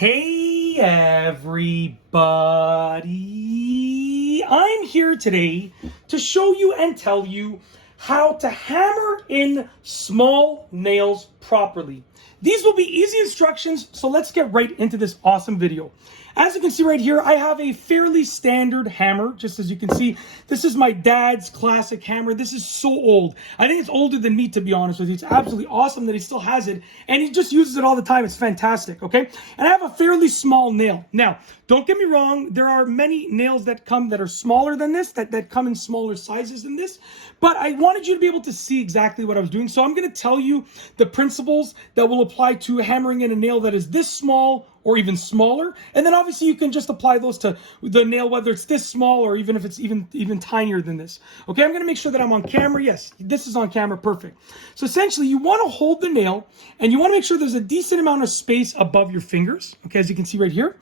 Hey everybody, I'm here today to show you and tell you how to hammer in small nails properly. These will be easy instructions, so let's get right into this awesome video. As you can see right here, I have a fairly standard hammer. Just as you can see, this is my dad's classic hammer. This is so old. I think it's older than me, to be honest with you. It's absolutely awesome that he still has it, and he just uses it all the time. It's fantastic, okay? And I have a fairly small nail. Now, don't get me wrong, there are many nails that come that are smaller than this, that come in smaller sizes than this, but I wanted you to be able to see exactly what I was doing. So I'm going to tell you the principles that will apply to hammering in a nail that is this small or even smaller, and then obviously you can just apply those to the nail, whether it's this small or even if it's even tinier than this. Okay, I'm going to make sure that I'm on camera. Yes, this is on camera, perfect. So essentially you want to hold the nail and you want to make sure there's a decent amount of space above your fingers, okay, as you can see right here.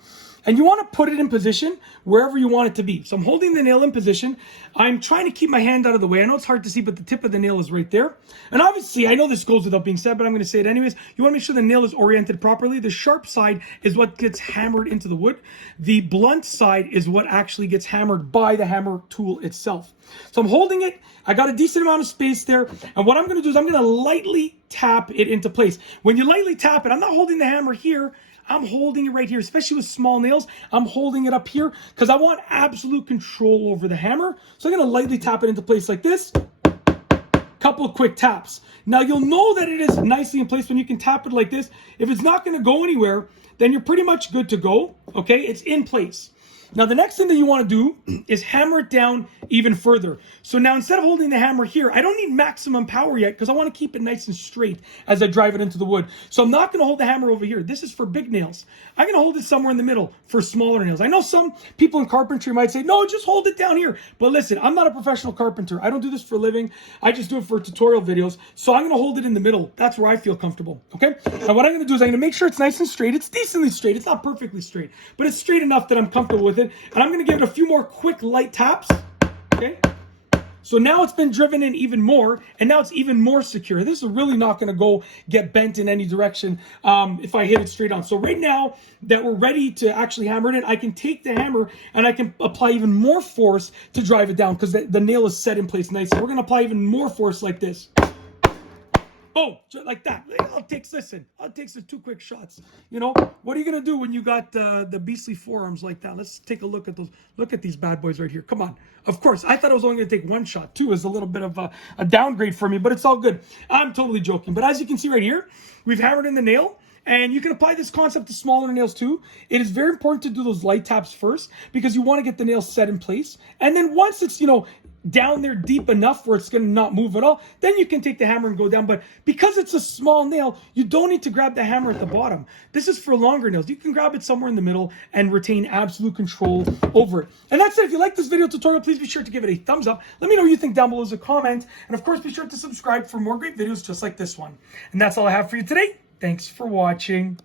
And you want to put it in position wherever you want it to be. So I'm holding the nail in position. I'm trying to keep my hand out of the way. I know it's hard to see, but the tip of the nail is right there. And obviously, I know this goes without being said, but I'm going to say it anyways. You want to make sure the nail is oriented properly. The sharp side is what gets hammered into the wood. The blunt side is what actually gets hammered by the hammer tool itself. So I'm holding it. I got a decent amount of space there. And what I'm going to do is I'm going to lightly tap it into place. When you lightly tap it, I'm not holding the hammer here. I'm holding it right here, especially with small nails. I'm holding it up here because I want absolute control over the hammer. So I'm going to lightly tap it into place like this. Couple of quick taps. Now you'll know that it is nicely in place when you can tap it like this. If it's not going to go anywhere, then you're pretty much good to go. Okay, it's in place. Now the next thing that you want to do is hammer it down even further. So now instead of holding the hammer here, I don't need maximum power yet because I want to keep it nice and straight as I drive it into the wood. So I'm not going to hold the hammer over here. This is for big nails. I'm going to hold it somewhere in the middle for smaller nails. I know some people in carpentry might say, no, just hold it down here. But listen, I'm not a professional carpenter. I don't do this for a living. I just do it for tutorial videos. So I'm going to hold it in the middle. That's where I feel comfortable. Okay. And what I'm going to do is I'm going to make sure it's nice and straight. It's decently straight. It's not perfectly straight, but it's straight enough that I'm comfortable with it. And I'm going to give it a few more quick light taps. Okay. So now it's been driven in even more, and now it's even more secure. This is really not going to go get bent in any direction if I hit it straight on. So right now that we're ready to actually hammer it in, I can take the hammer and I can apply even more force to drive it down because the nail is set in place nicely. We're going to apply even more force like this. Oh, just like that. I'll take some 2 quick shots. You know, what are you going to do when you got the beastly forearms like that? Let's take a look at those. Look at these bad boys right here. Come on. Of course, I thought I was only going to take 1 shot. 2 is a little bit of a downgrade for me, but it's all good. I'm totally joking. But as you can see right here, we've hammered in the nail. And you can apply this concept to smaller nails too. It is very important to do those light taps first because you want to get the nail set in place. And then once it's, down there deep enough where it's going to not move at all, then you can take the hammer and go down. But because it's a small nail, you don't need to grab the hammer at the bottom. This is for longer nails. You can grab it somewhere in the middle and retain absolute control over it. And that's it. If you like this video tutorial, please be sure to give it a thumbs up. Let me know what you think down below as a comment. And of course, be sure to subscribe for more great videos just like this one. And that's all I have for you today. Thanks for watching.